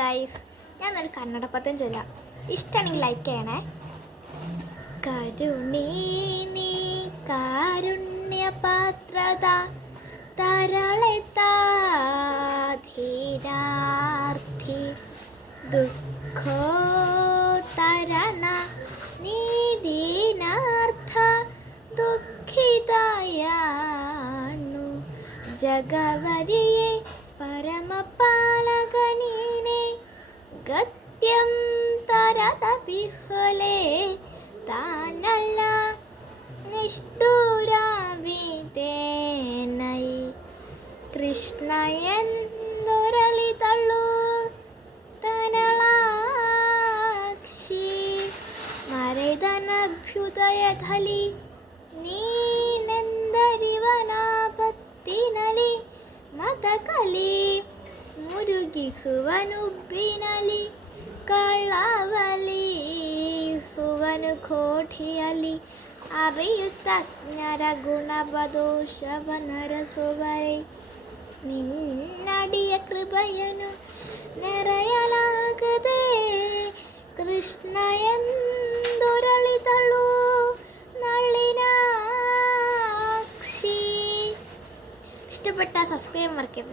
Guys, ഞാനൊരു കന്നഡ പദ്യം ചൊല്ലാം. ഇഷ്ടമാണെങ്കിൽ ലൈക്ക് ചെയ്യണേ. കരുണീ നീ കാരുണ്യപാത്രത തരളെത്താധീരാർത്ഥി ദുഃഖോ തരണ നീദീനാർത്ഥ ദുഃഖിതയാണു ജഗവരിയെ പരമപാലകനീനെ ഗത്യം തരത വിഹ്വലേ താനല്ല നിഷ്ഠൂരാവിതേനൈ കൃഷ്ണയെന്തൊരളിതള്ളു തനളാക്ഷി മരതനഭ്യുദയധലി ನೀನೆಂದರಿವನಾಪತ್ತಿನಲಿ ಮತಕಲಿ ಮುರುಗಿಸುವನುಬ್ಬಿನಲಿ ಕಳ್ಳವಲಿ ಸುವನು ಕೋಠಿಯಲಿ അറിയുത്തജ്ഞര ഗുണപദോഷവനരസുവരെ നിന്നടിയ കൃപയനു നിറയലാകതേ കൃഷ്ണയെന്തൊരളിതള്ളു നളിനാക്ഷി. ഇഷ്ടപ്പെട്ട സബ്സ്ക്രൈബ് മറക്കരുത്.